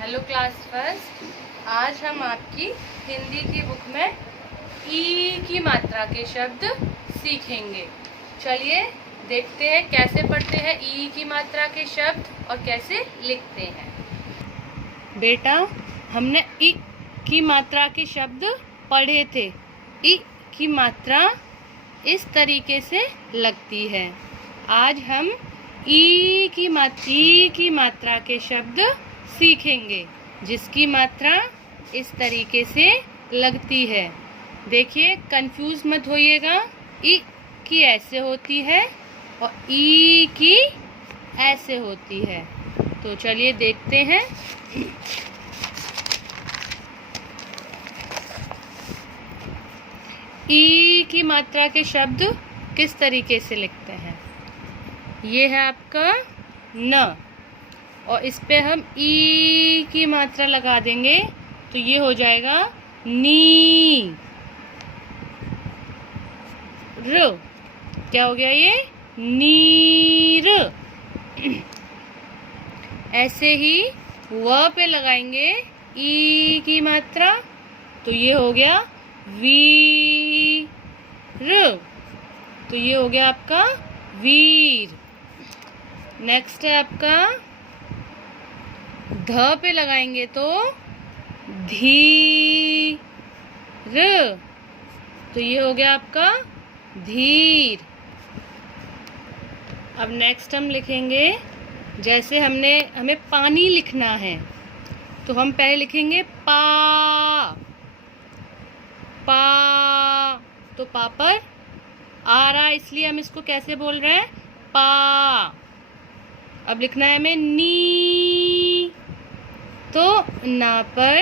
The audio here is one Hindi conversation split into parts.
Hello class first. आज हम आपकी हिंदी की बुक में ई की मात्रा के शब्द सीखेंगे। चलिए देखते हैं कैसे पढ़ते हैं ई की मात्रा के शब्द और कैसे लिखते हैं। बेटा, हमने ई की मात्रा के शब्द पढ़े थे। ई की मात्रा इस तरीके से लगती है। आज हम ई की मात्रा के शब्द सीखेंगे जिसकी मात्रा इस तरीके से लगती है। देखिए, कंफ्यूज मत होइएगा। ई की ऐसे होती है और ई की ऐसे होती है। तो चलिए देखते हैं। ई की मात्रा के शब्द किस तरीके से लिखते हैं। ये है आपका न, और इस पे हम ई की मात्रा लगा देंगे तो ये हो जाएगा नी र। क्या हो गया ये? नीर। ऐसे ही व पे लगाएंगे ई की मात्रा तो ये हो गया वीर। तो ये हो गया आपका वीर। नेक्स्ट है आपका ध पे लगाएंगे तो धीर। तो ये हो गया आपका धीर। अब नेक्स्ट हम लिखेंगे, जैसे हमें पानी लिखना है तो हम पहले लिखेंगे पा। तो पा पर आ रहा है इसलिए हम इसको कैसे बोल रहे हैं? पा। अब लिखना है हमें नी, तो ना पर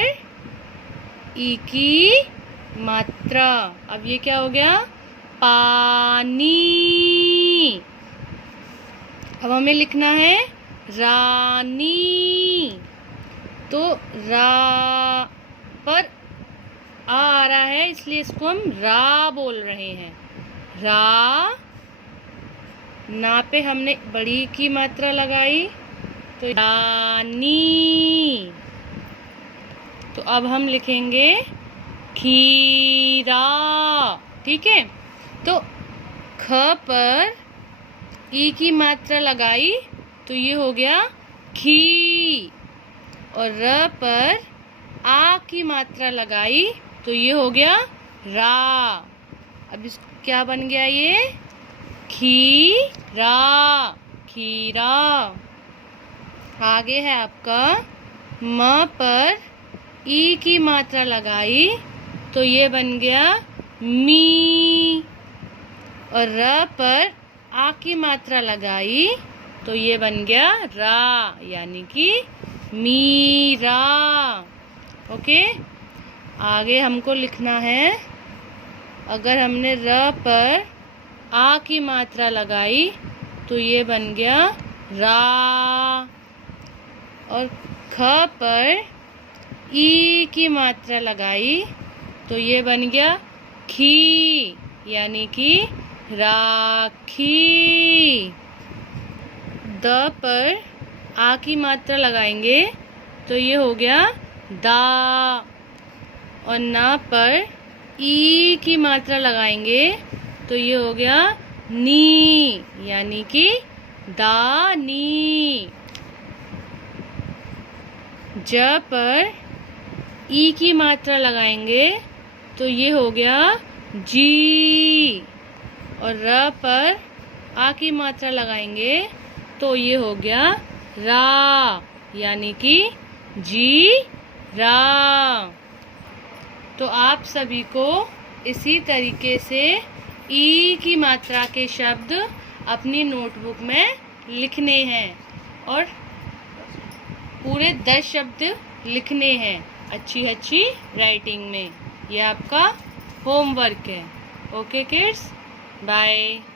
ई की मात्रा। अब ये क्या हो गया? पानी। अब हमें लिखना है रानी, तो रा पर आ रहा है इसलिए इसको हम रा बोल रहे हैं। रा। ना पे हमने बड़ी की मात्रा लगाई तो रानी। तो अब हम लिखेंगे खीरा। ठीक है, तो ख पर ई की मात्रा लगाई तो ये हो गया खी, और र पर आ की मात्रा लगाई तो ये हो गया रा। अब इसको क्या बन गया? ये खीरा। खीरा। आगे है आपका म पर ई की मात्रा लगाई तो ये बन गया मी, और र पर आ की मात्रा लगाई तो ये बन गया रा, यानी कि मीरा। ओके, आगे हमको लिखना है, अगर हमने र पर आ की मात्रा लगाई तो ये बन गया रा, और ख पर ई की मात्रा लगाई तो ये बन गया खी, यानी कि राखी। द पर आ की मात्रा लगाएंगे तो ये हो गया दा, और ना पर ई की मात्रा लगाएंगे तो ये हो गया नी, यानी कि दानी। ज पर ई की मात्रा लगाएंगे तो ये हो गया जी, और र पर आ की मात्रा लगाएंगे तो ये हो गया रा, यानी कि जी रा। तो आप सभी को इसी तरीके से ई की मात्रा के शब्द अपनी नोटबुक में लिखने हैं और पूरे 10 शब्द लिखने हैं अच्छी अच्छी राइटिंग में। ये आपका होमवर्क है। Okay kids, bye.